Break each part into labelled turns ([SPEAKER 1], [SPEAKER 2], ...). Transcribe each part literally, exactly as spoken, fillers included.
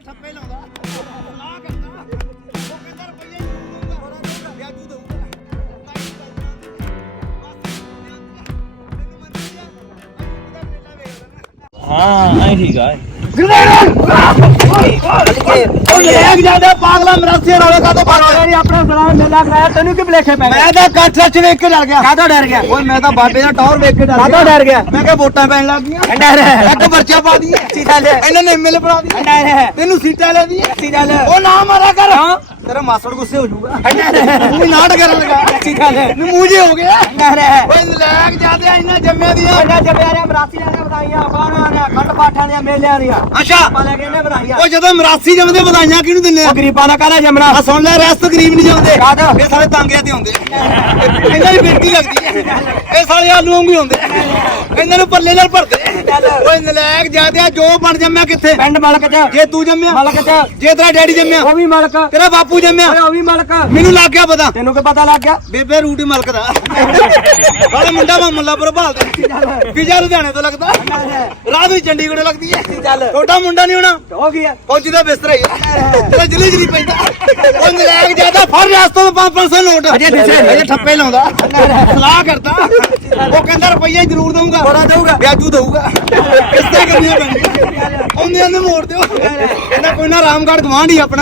[SPEAKER 1] ਠੱਪੇ ਲਾਉਂਦਾ ਸਲਾਹ ਕਰਦਾ ਉਹ ਕਹਿੰਦਾ ਰੁਪਈਆ ਦਊਗਾ ਬੜਾ ਵਿਆਜੂ ਦਊਗਾ
[SPEAKER 2] ਹਾਂ ਐ ਠੀਕ ਆ
[SPEAKER 1] ਉਹ ਲੈਗ ਜਾਂਦਾ ਪਾਗਲਾ ਮਰਾਸੀਆਂ ਵਾਲੇ ਕਾਹਤੋਂ ਪਾਗਲ
[SPEAKER 3] ਨਹੀਂ ਆਪਣਾ ਸਲਾਮ ਮੇਲਾ ਕਰਾਇਆ ਤੈਨੂੰ ਕਿ ਭਲੇਖੇ ਪੈ
[SPEAKER 1] ਮੈਂ ਤਾਂ ਕੱਠ ਸੱਚ ਵੇਖ ਕੇ ਡਰ ਗਿਆ
[SPEAKER 3] ਕਾਹਤੋਂ ਡਰ ਗਿਆ
[SPEAKER 1] ਓਏ ਮੈਂ ਤਾਂ ਬਾਬੇ ਦਾ ਟੌਰ ਵੇਖ ਕੇ ਡਰ
[SPEAKER 3] ਕਾਹਤੋਂ ਡਰ ਗਿਆ
[SPEAKER 1] ਮੈਂ ਕਿਹਾ ਵੋਟਾਂ ਪੈਣ ਲੱਗ ਗਈਆਂ
[SPEAKER 3] ਡਰ
[SPEAKER 1] ਇੱਕ ਪਰਚਾ ਪਾ ਦਈਏ
[SPEAKER 3] ਸੀਟਾਂ ਲੈ
[SPEAKER 1] ਇਹਨਾਂ ਨੇ ਐਮਐਲਏ ਬਣਾ ਦੀ
[SPEAKER 3] ਡਰ
[SPEAKER 1] ਤੈਨੂੰ ਸੀਟਾਂ ਲੈ ਦੀ
[SPEAKER 3] ਸੀਟਾਂ ਲੈ
[SPEAKER 1] ਉਹ ਨਾ ਮਾਰਿਆ ਕਰ
[SPEAKER 3] ਹਾਂ
[SPEAKER 1] ਤੇਰਾ ਮਾਸੜ ਗੁੱਸੇ ਹੋ ਜਾਊਗਾ ਤੂੰ ਨਾਟ ਕਰਨ ਲੱਗਾ
[SPEAKER 3] ਸੀਟਾਂ ਲੈ
[SPEAKER 1] ਨੂੰ ਮੂੰਹ ਜੇ ਹੋ ਗਿਆ
[SPEAKER 3] ਡਰ
[SPEAKER 1] ਓਏ ਲੈਗ ਜਾਂਦੇ ਇੰਨਾ ਜੰਮਿਆ ਦੀਆਂ
[SPEAKER 3] ਵੱਡਾ ਜਬਿਆਰੇ ਮਰਾਸੀ ਨੇ ਵਧਾਈਆਂ ਬਾਹਰਾਂ ਦੀਆਂ ਖੰਡ ਪਾਠਾਂ ਦੀਆਂ ਮੇਲਿਆਂ ਦੀਆਂ
[SPEAKER 1] ਅੱਛਾ
[SPEAKER 3] ਆਪਾਂ ਲੈ ਕੇ ਨੇ ਵਧਾਈਆਂ
[SPEAKER 1] ਉਹ ਜਦੋਂ ਮਰਾਸੀ ਜੰਮਦੇ ਵਧਾਈਆਂ ਕਿਹਨੂੰ ਦਿੰਦੇ ਆ
[SPEAKER 3] ਉਹ ਗਰੀਬਾਂ ਦਾ ਕਾਹਦਾ ਜੰਮਣਾ
[SPEAKER 1] ਆ ਸੁਣ ਲੈ ਰੈਸਟ ਗਰੀਬ ਨਹੀਂ ਜਾਂਦੇ
[SPEAKER 3] ਕਾਹਦਾ?
[SPEAKER 1] ਇਹ ਸਾਰੇ ਤਾਂਗਿਆਂ ਤੇ ਆਉਂਦੇ ਇਹਨਾਂ ਦੀ ਬੇਟੀ ਲੱਗਦੀ ਹੈ ਇਹ ਸਾਰੇ ਆਲੂ ਵਾਂਗੂ ਆਉਂਦੇ ਇਹਨਾਂ ਨੂੰ ਪੱਲੇ ਨਾਲ ਭਰਦੇ ਓਏ ਨਲਾਇਕ ਜਾਂਦੇ ਜੋ ਬਣ ਜੰਮਿਆ ਕਿੱਥੇ
[SPEAKER 3] ਪਿੰਡ ਮਲਕ ਚ
[SPEAKER 1] ਜੇ ਤੂੰ ਜੰਮਿਆ
[SPEAKER 3] ਮਲਕ ਚ
[SPEAKER 1] ਜੇ ਤੇਰਾ ਡੈਡੀ ਜੰਮਿਆ
[SPEAKER 3] ਉਹ ਵੀ ਮਲਕ
[SPEAKER 1] ਤੇਰਾ ਬਾਪੂ ਜੰਮਿਆ
[SPEAKER 3] ਓਏ ਉਹ ਵੀ ਮਲਕ
[SPEAKER 1] ਮੈਨੂੰ ਲੱਗ ਗਿਆ ਪਤਾ
[SPEAKER 3] ਤੈਨੂੰ ਕੀ ਪਤਾ ਲੱਗ ਗਿਆ
[SPEAKER 1] ਬੇਬੇ ਰੂਟ ਹੀ ਮਲਕ ਦਾ ਵਾਲਾ ਮੁੰਡਾ ਵਾ ਮੁੱਲਾਪੁਰ ਭਾਲਦਾ ਵੀਜ਼ਾ ਲੁਧਿਆਣੇ ਤੋਂ ਲੱਗਦਾ ਰਾਹ ਵੀ ਚੰਡੀਗੜ੍ਹ ਲੱਗਦੀ ਹੈ
[SPEAKER 3] ਚੱਲ
[SPEAKER 1] ਛੋਟਾ ਮੁੰਡਾ ਨਹੀਂ ਹੋਣਾ
[SPEAKER 3] ਹੋ ਗਿਆ
[SPEAKER 1] ਫੌਜੀ ਦਾ ਬਿਸਤਰਾ ਹੀ ਹੈ ਤੇਰਾ ਜਲੀ ਜਲੀ ਪੈਂਦਾ ਉਹ ਨਲਾਇਕ ਜਿਆਦਾ ਫੜ ਰਿਆਸਤ ਤੋਂ ਪੰਜ ਪੰਜ ਸੌ ਨੋਟ
[SPEAKER 3] ਅਜੇ ਦਿਸੇ
[SPEAKER 1] ਅਜੇ ਠੱਪੇ ਲਾਉਂਦਾ ਸਲਾਹ ਕਰਦਾ ਉਹ ਕਹਿੰਦਾ ਰੁਪਈਆ ਜ਼ਰੂਰ ਦਊਗਾ
[SPEAKER 3] ਬੜਾ ਦਊਗਾ
[SPEAKER 1] ਵਿਆਜੂ ਦਊਗਾ ਕਿਸ਼ਤਾਂ ਕਰਨੀਆਂ ਪੈਂਦੀਆਂ ਉਹਨੇ ਨੂੰ ਮੋੜ ਦਿਓ ਕਹਿੰਦਾ ਕੋਈ ਨਾ ਰਾਮਗੜ੍ਹ ਗਵਾਂਢੀ ਆਪਣਾ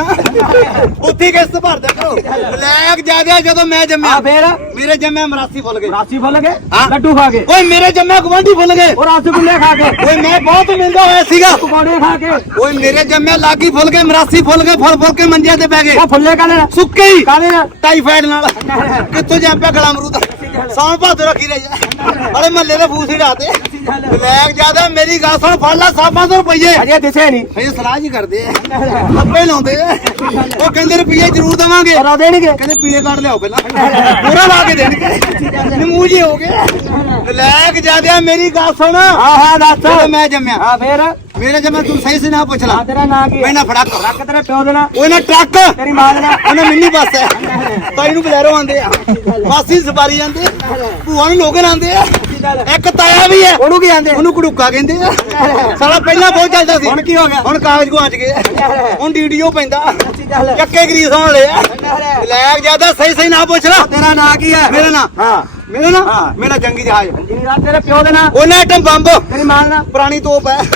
[SPEAKER 1] ਉੱਥੇ ਕਿਸ਼ਤ ਭਰਦਾ ਕਰੋ ਨਲਾਇਕ ਜਿਆਦਾ ਜਦੋਂ ਮੈਂ
[SPEAKER 3] ਆ
[SPEAKER 1] ਜੰਮਿਆ
[SPEAKER 3] ਫੇਰ
[SPEAKER 1] ਮੇਰੇ ਜੰਮਿਆ ਮਰਾਸੀ ਫੁੱਲ ਗਏ
[SPEAKER 3] ਰਾਸੀ ਫੁੱਲ ਗਏ
[SPEAKER 1] ਹਾਂ।
[SPEAKER 3] ਲੱਡੂ ਖਾ ਕੇ
[SPEAKER 1] ਓਏ ਮੇਰੇ ਜੰਮਿਆ ਗਵਾਂਢੀ ਫੁੱਲ ਗਏ
[SPEAKER 3] ਉਹ ਰਸਗੁੱਲੇ ਖਾ ਕੇ
[SPEAKER 1] ਓਏ ਮੈਂ ਬਹੁਤ ਮਹਿੰਗਾ ਹੋਇਆ ਸੀਗਾ
[SPEAKER 3] ਪਕੌੜੇ ਖਾ ਕੇ
[SPEAKER 1] ਓਏ ਮੇਰੇ ਜੰਮਿਆ ਲਾਗੀ ਫੁੱਲ ਗਏ ਮਰਾਸੀ ਫੁੱਲ ਗਏ ਫੁੱਲ ਫੁੱਲ ਕੇ ਮੰਜਿਆਂ ਤੇ ਬਹਿ ਗਏ
[SPEAKER 3] ਉਹ ਫੁੱਲੇ ਕਾਲੇ ਨਾਲ
[SPEAKER 1] ਸੁੱਕੇ ਹੀ
[SPEAKER 3] ਕਾਲੇ ਨਾਲ
[SPEAKER 1] ਟਾਈਫਾਇਡ ਨਾਲ ਕਿੱਥੋਂ ਜਾ ਪਿਆ ਗਲਾ ਅਮਰੂਦ ਸੌਣ ਭਾਦੋ ਰੱਖੀ ਰਹਿ ਜਾ ਅਰੇ ਮੱਲੇ ਦੇ ਫੂਸ ਹੀ ਡਾਤੇ ਬਲੈਕ ਜਿਆਦਾ ਮੇਰੀ ਗੱਲ ਸੁਣ ਫੜ ਲੈ ਸੱਤ ਸੌ ਰੁਪਏ
[SPEAKER 3] ਅਜੇ ਦਿਸੇ ਨਹੀਂ
[SPEAKER 1] ਇਹ ਸਲਾਹ ਜੀ ਕਰਦੇ ਆ ਲੱਭੇ ਲਾਉਂਦੇ ਆ ਉਹ ਕਹਿੰਦੇ ਰੁਪਏ ਜ਼ਰੂਰ ਦੇਵਾਂਗੇ
[SPEAKER 3] ਪਰ ਉਹ ਦੇਣਗੇ
[SPEAKER 1] ਕਹਿੰਦੇ ਪੀਲੇ ਕਾਰਡ ਲਿਆਓ ਪਹਿਲਾਂ ਪੂਰਾ ਲਾ ਕੇ ਦੇਣਗੇ ਨਮੂਜ ਹੀ ਹੋ ਗਏ ਬਲੈਕ ਜਿਆਦਾ ਮੇਰੀ ਗੱਲ ਸੁਣ
[SPEAKER 3] ਹਾਂ ਹਾਂ ਦੱਸ
[SPEAKER 1] ਜਦੋਂ ਮੈਂ ਜੰਮਿਆ
[SPEAKER 3] ਆ ਫੇਰ
[SPEAKER 1] ਮੇਰੇ ਜੰਮਿਆ ਤੂੰ ਸਹੀ ਸੀ ਨਾ ਪੁੱਛ ਲਾ
[SPEAKER 3] ਆ ਤੇਰਾ ਨਾਂ ਕੀ
[SPEAKER 1] ਮੈਂ ਨਾ ਫੜਕ
[SPEAKER 3] ਰੱਖ ਤੇਰੇ ਪਿਓ ਦੇ ਨਾਲ
[SPEAKER 1] ਉਹ ਨਾ ਟਰੱਕ
[SPEAKER 3] ਤੇਰੀ ਮਾਂ ਦੇ ਨਾਲ
[SPEAKER 1] ਉਹਨੇ ਮਿੰਨੀ ਬੱਸ ਹੈ ਤਾਂ ਇਹਨੂੰ ਬਲੈਰੋ ਆਂਦੇ ਆ ਮਾਸੀ ਸਵਾਰੀ ਜਾਂਦੇ ਭੂਆ ਨੂੰ ਲੋਗਨ ਆਂਦੇ ਆ ਇੱਕ ਤਾਇਆ ਵੀ ਹੈ
[SPEAKER 3] ਉਹਨੂੰ ਕੀ ਆਂਦੇ
[SPEAKER 1] ਉਹਨੂੰ ਕੜੂਕਾ ਕਹਿੰਦੇ ਆ ਸਾਲਾ ਪਹਿਲਾਂ ਬਹੁਤ ਚੱਲਦਾ ਸੀ
[SPEAKER 3] ਹੁਣ ਕੀ ਹੋ ਗਿਆ
[SPEAKER 1] ਹੁਣ ਕਾਗਜ਼ ਗੁਆਚ ਗਏ ਹੁਣ ਡੀਡੀਓ ਪੈਂਦਾ
[SPEAKER 3] ਚੱਲ
[SPEAKER 1] ਚੱਕੇ ਗਰੀਸ ਹੋਣ ਲਿਆ ਬਲੈਕ ਜਿਆਦਾ ਸਹੀ ਸਹੀ ਨਾ ਪੁੱਛ ਲਾ
[SPEAKER 3] ਤੇਰਾ ਨਾਂ ਕੀ ਹੈ
[SPEAKER 1] ਮੇਰਾ ਨਾਂ
[SPEAKER 3] ਹਾਂ
[SPEAKER 1] ਮੇਰਾ ਨਾਂ
[SPEAKER 3] ਹਾਂ।
[SPEAKER 1] ਮੇਰਾ ਜੰਗੀ ਜਹਾਜ਼
[SPEAKER 3] ਜਿਹੜਾ ਤੇਰੇ ਪਿਓ ਦੇ ਨਾਲ
[SPEAKER 1] ਉਹਨੇ ਐਟਮ ਬੰਬ
[SPEAKER 3] ਤੇਰੀ ਮਾਂ ਦੇ ਨਾਲ
[SPEAKER 1] ਪੁਰਾਣੀ ਤੋਪ ਹੈ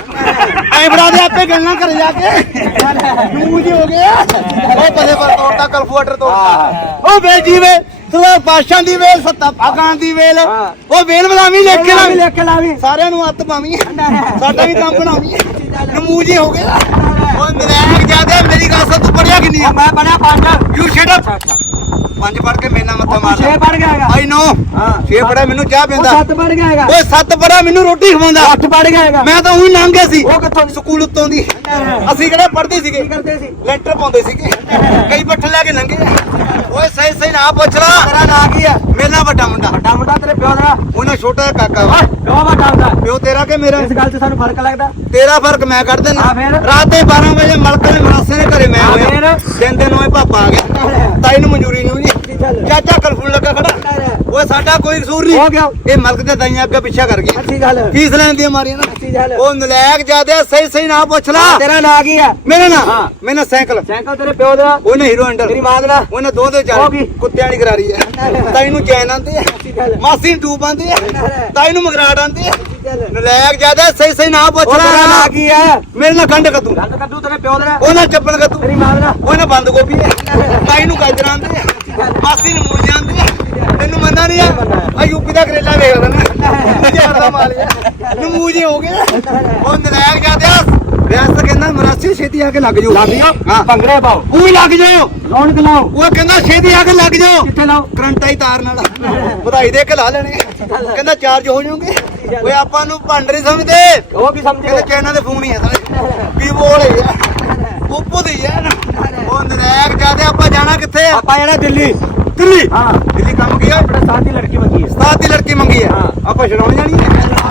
[SPEAKER 1] ਐ ਫੜਾ ਦੇ ਆਪੇ ਗੱਲਾਂ ਕਰ ਜਾ ਕੇ ਨੂਜ ਹੋ ਗਿਆ ਉਹ ਬਲੇ ਪਰ ਤੋੜਦਾ ਕਲਫੂ ਆਰਡਰ ਤੋੜਦਾ ਉਹ ਵੇ ਜੀਵੇ ਤੂੰ ਪਾਸ਼ਾਂ ਦੀ ਵੇਲ ਸੱਤਾ ਪਾਗਾਂ ਦੀ ਵੇਲ ਉਹ ਵੇਲ ਬਲਾਵੀ ਲਿਖ ਕੇ
[SPEAKER 3] ਵੀ
[SPEAKER 1] ਲਾਵੀਂ
[SPEAKER 3] ਲਿਖ ਕੇ ਲਾਵੀਂ
[SPEAKER 1] ਸਾਰਿਆਂ ਨੂੰ ਹੱਥ ਪਾਵੀਂ ਸਾਡਾ ਵੀ ਕੰਮ ਬਣਾਵੀਂ ਨਮੂਜੇ ਹੋ ਗਿਆ ਉਹ ਨਰੈਕ ਜਾਦੇ ਮੇਰੀ ਗੱਲ ਸੁਣ ਤੂੰ ਪੜਿਆ ਕਿੰਨੀ ਆ
[SPEAKER 3] ਮੈਂ ਬੜਾ ਪੰਜ
[SPEAKER 1] ਯੂ ਸ਼ਟ ਅਪ ਪੰਜ ਪੜ ਕੇ ਮੇਨਾ ਮੱਥਾ ਮਾਰ
[SPEAKER 3] ਛੇ ਪੜ ਗਿਆ ਹੈਗਾ
[SPEAKER 1] ਆਈ ਨੋ
[SPEAKER 3] ਹਾਂ
[SPEAKER 1] ਛੇ ਪੜਿਆ ਮੈਨੂੰ ਚਾਹ
[SPEAKER 3] ਉਹ
[SPEAKER 1] ਪੀਂਦਾ
[SPEAKER 3] ਸੱਤ ਪੜ ਗਿਆ ਹੈਗਾ
[SPEAKER 1] ਓਏ ਸੱਤ ਪੜਿਆ ਮੈਨੂੰ ਰੋਟੀ ਖਵਾਉਂਦਾ
[SPEAKER 3] ਅੱਠ ਪੜ ਗਿਆ ਹੈਗਾ
[SPEAKER 1] ਮੈਂ ਤਾਂ ਉਹੀ ਲੰਘ ਗਿਆ ਸੀ
[SPEAKER 3] ਉਹ ਕਿੱਥੋਂ ਦੀ
[SPEAKER 1] ਸਕੂਲ ਉੱਤੋਂ ਦੀ ਅਸੀਂ ਕਿਹੜੇ ਪੜ੍ਹਦੇ ਸੀਗੇ
[SPEAKER 3] ਕੀ ਕਰਦੇ ਸੀ
[SPEAKER 1] ਲੈਂਟਰ ਪਾਉਂਦੇ ਸੀਗੇ ਕਈ ਪੱਠੇ ਲੈ ਕੇ ਲੰਘੇ ਓਏ ਸਹੀ ਸਹੀ ਨਾ ਪੁੱਛ ਲਾ
[SPEAKER 3] ਤੇਰਾ ਨਾਂ ਕੀ ਹੈ
[SPEAKER 1] ਮੇਰੇ ਨਾਲ ਵੱਡਾ ਮੁੰਡਾ
[SPEAKER 3] ਵੱਡਾ ਮੁੰਡਾ ਤੇਰੇ ਪਿਓ ਦਾ
[SPEAKER 1] ਉਹਨਾਂ ਛੋਟਾ ਜਿਹਾ ਕਾਕਾ ਵਾ
[SPEAKER 3] ਪਿਓ ਵੱਡਾ ਹੁੰਦਾ
[SPEAKER 1] ਪਿਓ ਤੇਰਾ ਕਿ ਮੇਰਾ
[SPEAKER 3] ਇਸ ਗੱਲ 'ਚ ਸਾਨੂੰ ਫਰਕ ਲੱਗਦਾ
[SPEAKER 1] ਤੇਰਾ ਫਰਕ ਮੈਂ ਕੱਢ
[SPEAKER 3] ਹਾਂ
[SPEAKER 1] ਦੇਣਾ
[SPEAKER 3] ਫਿਰ?
[SPEAKER 1] ਰਾਤ ਦੇ ਬਾਰਾਂ ਵਜੇ ਮਲਕ ਨੇ ਮਰਾਸੇ ਦੇ ਘਰੇ ਮੈਂ
[SPEAKER 3] ਹਾਂ
[SPEAKER 1] ਹੋਇਆ
[SPEAKER 3] ਫਿਰ?
[SPEAKER 1] ਤਿੰਨ ਦਿਨ ਹੋਏ ਪਾਪਾ ਆ ਗਿਆ ਤਾਈ ਨੂੰ ਮਨਜ਼ੂਰੀ ਨਹੀਂ ਹੋਈ
[SPEAKER 3] ਚੱਲ
[SPEAKER 1] ਚਾਚਾ ਕਲਫੂਨ ਲੱਗਾ ਖੜਾ ਓਏ ਸਾਡਾ ਕੋਈ ਕਸੂਰ
[SPEAKER 3] ਹੋ
[SPEAKER 1] ਨਹੀਂ
[SPEAKER 3] ਗਿਆ
[SPEAKER 1] ਇਹ ਮਲਕ ਦੇ ਦਾਈਆਂ ਅੱਗੇ ਪਿੱਛਾ ਕਰ ਗਏ
[SPEAKER 3] ਅੱਛੀ ਗੱਲ
[SPEAKER 1] ਫੀਸ ਲੈਣ ਦੀਆਂ ਮਾਰੀਆਂ ਨਾ
[SPEAKER 3] ਅੱਛੀ ਗੱਲ
[SPEAKER 1] ਉਹ ਨਲਾਇਕ ਜਿਆਦਾ ਸਹੀ ਸਹੀ ਨਾ ਪੁੱਛ ਲਾ
[SPEAKER 3] ਤੇਰਾ ਨਾਂ ਕੀ ਹੈ
[SPEAKER 1] ਮੇਰਾ ਨਾ
[SPEAKER 3] ਹਾਂ।
[SPEAKER 1] ਮੇਰਾ ਸਾਈਕਲ
[SPEAKER 3] ਸਾਈਕਲ ਤੇਰੇ ਪਿਓ ਦਾ
[SPEAKER 1] ਉਹਨੇ ਹੀਰੋ ਹੈਂਡਲ
[SPEAKER 3] ਤੇਰੀ ਮਾਂ ਦਾ
[SPEAKER 1] ਉਹਨੇ ਦੋ ਦੇ
[SPEAKER 3] ਉਹ
[SPEAKER 1] ਚਾਰ
[SPEAKER 3] ਕੀ?
[SPEAKER 1] ਕੁੱਤਿਆਂ ਵਾਲੀ ਕਰਾਰੀ ਹੈ ਤਾਈ ਨੂੰ ਚੈਨ ਆਂਦੇ ਆ
[SPEAKER 3] ਅੱਛੀ ਗੱਲ
[SPEAKER 1] ਮਾਸੀ ਨੂੰ ਟੂਬ ਆਂਦੇ ਆ ਤਾਈ ਨੂੰ ਮਗਰਾੜ ਆਂਦੇ ਆ
[SPEAKER 3] ਚੱਲ
[SPEAKER 1] ਨਲਾਇਕ ਜਿਆਦਾ ਸਹੀ ਸਹੀ ਨਾ ਪੁੱਛ
[SPEAKER 3] ਉਹਦਾ ਨਾਂ
[SPEAKER 1] ਲਾ
[SPEAKER 3] ਕੀ ਹੈ
[SPEAKER 1] ਮੇਰੇ ਨਾਲ ਗੰਢ ਕੱਦੂ
[SPEAKER 3] ਗੱਲ ਕੱਢੂ ਤੇਰੇ ਪਿਓ ਦਾ
[SPEAKER 1] ਉਹਨਾਂ ਚੱਪਲ ਕੱਦੂ
[SPEAKER 3] ਤੇਰੀ ਮਾਂ ਦਾ
[SPEAKER 1] ਉਹਨੇ ਬੰਦ ਗੋਭੀ ਹੈ ਤਾਈ ਨੂੰ ਗਾਜਰ ਆਂਦੇ ਆ ਮਾਸੀ ਨੂੰ ਮੂਲੀਆਂ ਆਂਦੇ ਆ ਤੈਨੂੰ ਮੰਨਦਾ ਨਹੀਂ ਆ ਆ ਯੂਪੀ ਦਾ ਕਰੇਲਾ ਵੇਖ ਲੈਣਾ ਹਜ਼ਾਰ ਦਾ ਮਾਲ ਹੈ ਨਮੂਜੇ ਹੋ ਗਏ ਉਹ ਨਲਾਇਕ ਜਿਆਦਾ ਰਿਆਸਤ ਕਹਿੰਦਾ ਮਰਾਸੀ ਛੇਤੀ ਆ ਕੇ ਲੱਗ ਜਾਓ
[SPEAKER 3] ਲੱਗ ਜਾਓ
[SPEAKER 1] ਹਾਂ
[SPEAKER 3] ਭੰਗੜੇ ਪਾਓ
[SPEAKER 1] ਉਹ ਵੀ ਲੱਗ ਜਾਓ
[SPEAKER 3] ਰੌਣਕ ਲਾਓ
[SPEAKER 1] ਉਹ ਕਹਿੰਦਾ ਛੇਤੀ ਆ ਕੇ ਲੱਗ ਜਾਓ
[SPEAKER 3] ਕਿੱਥੇ ਲਾਓ
[SPEAKER 1] ਕਰੰਟ ਆਈ ਤਾਰ ਨਾਲ ਵਧਾਈ ਦੇ ਕੇ ਲਾ ਲੈਣੇ ਕਹਿੰਦਾ ਚਾਰਜ ਹੋ ਜਾਓਗੇ ਓਏ ਆਪਾਂ ਨੂੰ ਭੰਡ ਨਹੀਂ ਸਮਝਦੇ
[SPEAKER 3] ਉਹ ਕੀ ਸਮਝੇ
[SPEAKER 1] ਕਹਿੰਦੇ ਚਾਈਨਾ ਦੇ ਫੋਨ ਹੀ ਆ ਸਾਰੇ ਵੀਵੋ ਵਾਲੇ ਆ ਓਪੋ ਦੇ ਆ ਉਹ ਨਰੈਕ ਜਾਦੇ ਆਪਾਂ ਜਾਣਾ ਕਿੱਥੇ ਆ
[SPEAKER 3] ਆਪਾਂ ਜਾਣਾ ਦਿੱਲੀ
[SPEAKER 1] ਦਿੱਲੀ
[SPEAKER 3] ਹਾਂ
[SPEAKER 1] ਦਿੱਲੀ ਕੰਮ ਕੀ ਆ
[SPEAKER 3] ਆਪਣੇ ਸਾਥ ਦੀ ਲੜਕੀ ਮੰਗੀ ਹੈ
[SPEAKER 1] ਸਾਥ ਦੀ ਲੜਕੀ ਮੰਗੀ ਆ
[SPEAKER 3] ਹਾਂ।
[SPEAKER 1] ਆਪਾਂ ਛਡਾਉਣ ਜਾਣੀ ਹੈ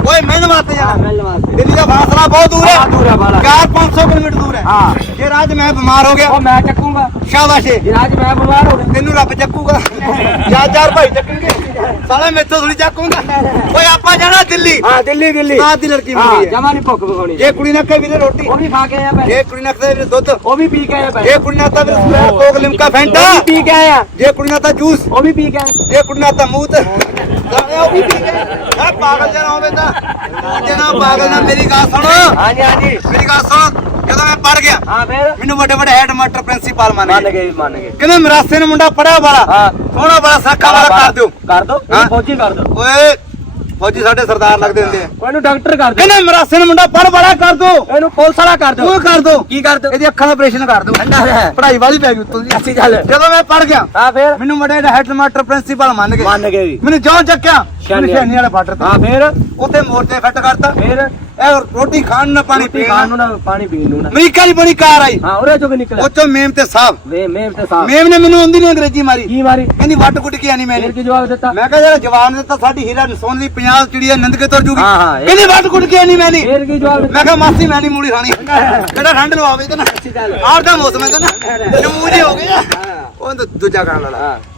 [SPEAKER 1] ਓਏ ਮੈਨੂੰ ਵਾਸਤੇ
[SPEAKER 3] ਹਾਂ
[SPEAKER 1] ਜਾਣਾ
[SPEAKER 3] ਮਿਲਣ ਵਾਸਤੇ
[SPEAKER 1] ਦਿੱਲੀ ਦਾ ਫਾਸਲਾ ਬਹੁਤ ਦੂਰ
[SPEAKER 3] ਹਾਂ
[SPEAKER 1] ਹੈ
[SPEAKER 3] ਦੂਰ ਆ ਬਾਲਾ
[SPEAKER 1] ਚਾਰ ਪੰਜ ਸੌ ਕਿਲੋਮੀਟਰ ਦੂਰ ਹੈ
[SPEAKER 3] ਹਾਂ
[SPEAKER 1] ਜੇ ਰਾਜ ਮੈਂ ਬਿਮਾਰ ਹੋ ਗਿਆ
[SPEAKER 3] ਉਹ ਮੈਂ ਚੱਕੂਗਾ
[SPEAKER 1] ਸ਼ਾਬਾਸ਼ ਏ।
[SPEAKER 3] ਜੇ ਅੱਜ ਮੈਂ ਬਿਮਾਰ ਹੋ ਗਿਆ
[SPEAKER 1] ਤੈਨੂੰ ਰੱਬ ਚੱਕੂਗਾ ਚਾਰ ਚਾਰ ਭਾਈ ਚੱਕਣਗੇ ਸਾਲਾ ਮੈਥੋਂ ਥੋੜੀ ਚੱਕੂਗਾ ਓਏ ਆਪਾਂ ਜਾਣਾ ਦਿੱਲੀ
[SPEAKER 3] ਹਾਂ ਦਿੱਲੀ ਦਿੱਲੀ
[SPEAKER 1] ਸਾਥ ਦੀ ਲੜਕੀ
[SPEAKER 3] ਹਾਂ
[SPEAKER 1] ਮਿਲੀ ਹੈ
[SPEAKER 3] ਜਮਾ ਨਹੀਂ ਭੁੱਖ ਵਿਖਾਉਣੀ
[SPEAKER 1] ਜੇ ਕੁੜੀ ਨੇ ਕਹੇ ਵੀਰੇ ਰੋਟੀ
[SPEAKER 3] ਉਹ ਵੀ ਖਾ ਕੇ ਆਇਆ ਭੈਣ
[SPEAKER 1] ਜੇ ਕੁੜੀ ਨੇ ਕਹੇ ਵੀਰੇ ਦੁੱਧ
[SPEAKER 3] ਉਹ ਵੀ ਪੀ ਕੇ ਆਇਆ ਭੈਣ
[SPEAKER 1] ਜੇ ਕੁੜੀ ਨੇ ਤਾਂ ਵੀਰੇ ਸਮੈਲ ਕੋਕ ਲਿਮਕਾ ਫੈਂਟਾ
[SPEAKER 3] ਉਹ ਵੀ ਪੀ ਕੇ ਆਇਆ
[SPEAKER 1] ਜੇ ਕੁੜੀ ਨੇ ਤਾਂ ਜੂਸ
[SPEAKER 3] ਉਹ ਵੀ ਪੀ ਕੇ ਆਇਆ
[SPEAKER 1] ਜੇ ਕੁੜੀ ਨੇ ਤਾਂ ਮੂਤ ਉਹ ਵੀ ਪੀ ਕੇ ਆ ਪਾਗਲ ਜਣਾ ਹੋਵੇ ਤਾਂ ਜਣਾ ਪਾਗਲ ਨਾ ਮੇਰੀ ਗੱਲ ਸੁਣ
[SPEAKER 3] ਹਾਂਜੀ ਹਾਂਜੀ
[SPEAKER 1] ਮੇਰੀ ਗੱਲ ਸੁਣ ਜਦੋਂ ਮੈਂ ਪੜ ਗਿਆ
[SPEAKER 3] ਹਾਂ ਫੇਰ
[SPEAKER 1] ਮੈਨੂੰ ਵੱਡੇ ਵੱਡੇ ਹੈਡ ਮਾਸਟਰ ਪ੍ਰਿੰਸੀਪਲ ਮੰਨ
[SPEAKER 3] ਮੰਨ
[SPEAKER 1] ਗਏ
[SPEAKER 3] ਗਏ ਮੰਨ ਗਏ
[SPEAKER 1] ਕਹਿੰਦੇ ਮਰਾਸੇ ਨੂੰ ਮੁੰਡਾ ਪੜਿਆ ਵਾਲਾ
[SPEAKER 3] ਹਾਂ
[SPEAKER 1] ਸੋਹਣਾ ਵਾਲਾ ਸਾਖਾ ਵਾਲਾ ਕਰ ਦਿਓ
[SPEAKER 3] ਕਰ ਦੋ
[SPEAKER 1] ਹਾਂ।
[SPEAKER 3] ਫੌਜੀ ਕਰ ਦੋ
[SPEAKER 1] ਓਏ ਫੌਜੀ ਸਾਡੇ ਸਰਦਾਰ ਲੱਗਦੇ ਹੁੰਦੇ ਆ
[SPEAKER 3] ਕੋਈ ਨੂੰ ਡਾਕਟਰ ਕਰ ਦੋ
[SPEAKER 1] ਕਹਿੰਦੇ ਮਰਾਸੇ ਨੂੰ ਮੁੰਡਾ ਪੜ ਵਾਲਾ ਕਰ ਦੋ
[SPEAKER 3] ਇਹਨੂੰ ਪੁਲਿਸ ਵਾਲਾ ਕਰ ਦੋ
[SPEAKER 1] ਉਹ ਕਰ ਦੋ
[SPEAKER 3] ਕੀ ਕਰ ਦੋ
[SPEAKER 1] ਇਹਦੀ ਅੱਖਾਂ ਦਾ ਆਪਰੇਸ਼ਨ ਕਰ ਦੋ ਪੜਾਈ ਵਾਲੀ ਪੈ ਗਈ ਉੱਤੋਂ ਦੀ
[SPEAKER 3] ਅੱਛੀ ਚੱਲ
[SPEAKER 1] ਜਦੋਂ ਮੈਂ ਪੜ ਗਿਆ
[SPEAKER 3] ਹਾਂ ਫੇਰ
[SPEAKER 1] ਮੈਨੂੰ ਵੱਡੇ ਹੈਡ ਮਾਸਟਰ ਪ੍ਰਿੰਸੀਪਲ ਮੰਨ ਗਏ
[SPEAKER 3] ਮੰਨ ਗਏ ਵੀ
[SPEAKER 1] ਮੈਨੂੰ ਜੋਂ ਚੱਕਿਆ
[SPEAKER 3] ਸ਼ਾਨੀ
[SPEAKER 1] ਨਿਸ਼ਾਨੀ ਵਾਲੇ ਬਾਰਡਰ ਤੇ
[SPEAKER 3] ਹਾਂ ਫੇਰ
[SPEAKER 1] ਉੱਥੇ ਮੋਰਚੇ ਫਿੱਟ ਕਰਤਾ
[SPEAKER 3] ਫੇਰ
[SPEAKER 1] ਇਹ ਰੋਟੀ ਖਾਣ ਨਾ ਪਾਣੀ
[SPEAKER 3] ਰੋਟੀ
[SPEAKER 1] ਪੀਣ
[SPEAKER 3] ਖਾਣ ਨੂੰ ਨਾ ਪਾਣੀ ਪੀਣ ਨੂੰ ਨਾ
[SPEAKER 1] ਅਮਰੀਕਾ ਦੀ ਬਣੀ ਕਾਰ ਆਈ
[SPEAKER 3] ਹਾਂ ਉਹਦੇ ਚੋਂ ਕੀ ਨਿਕਲਿਆ
[SPEAKER 1] ਉਹ ਚੋਂ ਮੇਮ ਤੇ ਸਾਹਿਬ
[SPEAKER 3] ਵੇ ਮੇਮ ਤੇ ਸਾਹ
[SPEAKER 1] ਮੇਮ ਨੇ ਮੈਨੂੰ ਆਉਂਦੀ ਨਹੀਂ ਅੰਗਰੇਜ਼ੀ ਮਾਰੀ
[SPEAKER 3] ਕੀ ਮਾਰੀ
[SPEAKER 1] ਕਹਿੰਦੀ ਵੱਟ ਕੁੱਟ ਕੇ ਆਣੀ
[SPEAKER 3] ਫੇਰ
[SPEAKER 1] ਮੈਨੇ
[SPEAKER 3] ਕੀ ਜਵਾਬ ਦਿੱਤਾ
[SPEAKER 1] ਮੈਂ ਕਿਹਾ ਜਿਹੜਾ ਜਵਾਨ ਨੇ ਦਿੱਤਾ ਸਾਡੀ ਹੀਰਾ ਸੋਨ ਦੀ ਪੰਜਾਬ ਚਿੜੀਆ ਨਿੰਦ ਕੇ ਤੁਰ ਜੂਗੀ
[SPEAKER 3] ਹਾਂ, ਹਾਂ, ਇਹ-
[SPEAKER 1] ਕਹਿੰਦੀ ਵੱਟ ਕੁੱਟ ਕੇ ਆਣੀ ਮੈਨੇ
[SPEAKER 3] ਫੇਰ ਕੀ ਜਵਾਬ ਦਿੱਤਾ
[SPEAKER 1] ਮੈਂ ਕਿਹਾ ਮਾਸੀ ਮੈਂ ਨਹੀਂ ਮੂਲੀ ਖਾਣੀ ਕਿਹੜਾ ਠੰਡ ਲਵਾਵੇ ਤੇ ਨਾ
[SPEAKER 3] ਅੱਛੀ ਚੱਲ
[SPEAKER 1] ਆਹ ਦਾ ਮੌਸਮ ਹੈ ਤਾਂ ਨਾ ਨਮੂਜੇ ਹੋ ਗਏ ਆ। ਉਹ ਤਾਂ ਦੂਜਾ ਕਰਨ ਵਾਲਾ
[SPEAKER 3] ਹਾਂ